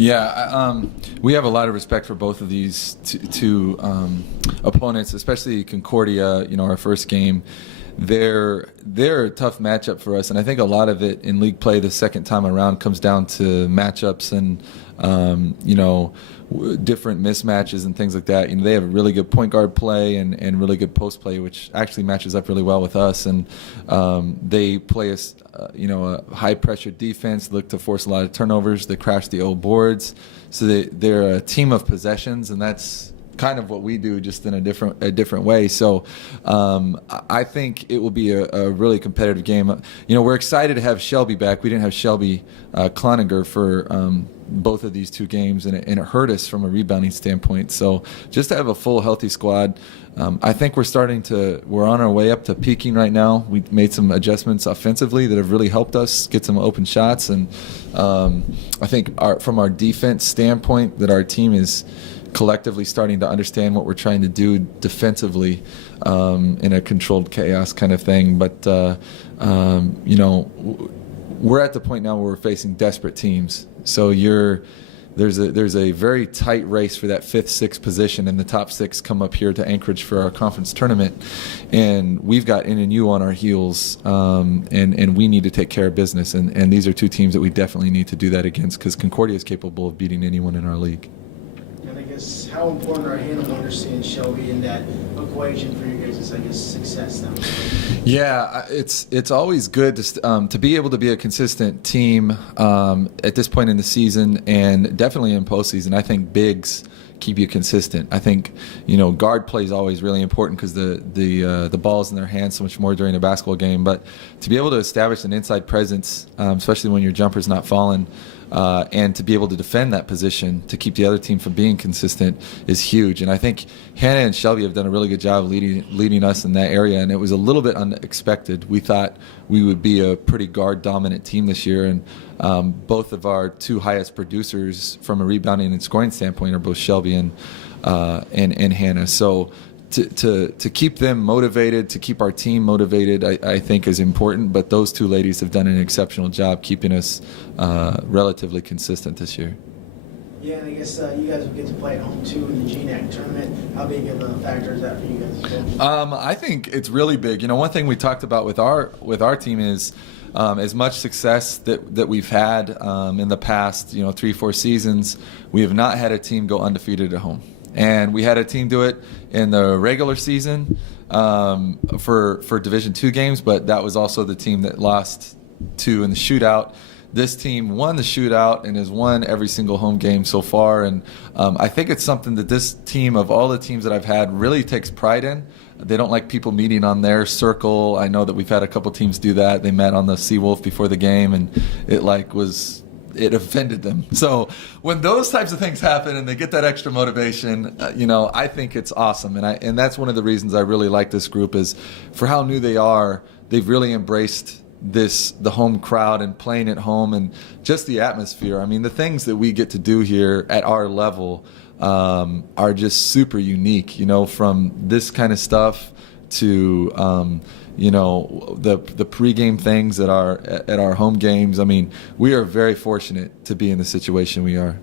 Yeah, we have a lot of respect for both of these two opponents, especially Concordia. Our first game. They're a tough matchup for us, and I think a lot of it in league play the second time around comes down to matchups and different mismatches and things like that. They have a really good point guard play and really good post play, which actually matches up really well with us. And they play a high pressure defense, look to force a lot of turnovers. They crash the old boards, so they're a team of possessions, and that's kind of what we do, just in a different way. So I think it will be a really competitive game. We're excited to have Shelby back. We didn't have Shelby Cloninger for both of these two games, and it hurt us from a rebounding standpoint. So just to have a full, healthy squad, I think we're on our way up to peaking right now. We made some adjustments offensively that have really helped us get some open shots, and I think from our defense standpoint, that our team is collectively starting to understand what we're trying to do defensively in a controlled chaos kind of thing. But we're at the point now where we're facing desperate teams. So there's a very tight race for that 5th, 6th position, and the top 6 come up here to Anchorage for our conference tournament. And we've got NNU on our heels, and we need to take care of business. And these are two teams that we definitely need to do that against, because Concordia is capable of beating anyone in our league. How important are Hannah Wondersen and Shelby in that equation for your guys' success now? Yeah, it's always good to be able to be a consistent team at this point in the season, and definitely in postseason. I think bigs keep you consistent. I think guard play is always really important, because the ball's in their hands so much more during a basketball game. But to be able to establish an inside presence, especially when your jumper's not falling, and to be able to defend that position to keep the other team from being consistent is huge. And I think Hannah and Shelby have done a really good job leading us in that area, and it was a little bit unexpected. We thought we would be a pretty guard-dominant team this year, and both of our two highest producers from a rebounding and scoring standpoint are both Shelby and Hannah. So to keep them motivated, to keep our team motivated, I think is important. But those two ladies have done an exceptional job keeping us relatively consistent this year. Yeah, and I guess you guys will get to play at home too in the GNAC tournament. How big of a factor is that for you guys? I think it's really big. One thing we talked about with our team is as much success that we've had in the past 3-4 seasons, we have not had a team go undefeated at home. And we had a team do it in the regular season for Division II games, but that was also the team that lost 2 in the shootout. This team won the shootout and has won every single home game so far. And I think it's something that this team, of all the teams that I've had, really takes pride in. They don't like people meeting on their circle. I know that we've had a couple teams do that. They met on the Seawolf before the game, and it offended them. So when those types of things happen and they get that extra motivation, I think it's awesome. And that's one of the reasons I really like this group, is for how new they are. They've really embraced the home crowd and playing at home and just the atmosphere. I mean, the things that we get to do here at our level are just super unique, from this kind of stuff to the pregame things at our home games. I mean, we are very fortunate to be in the situation we are.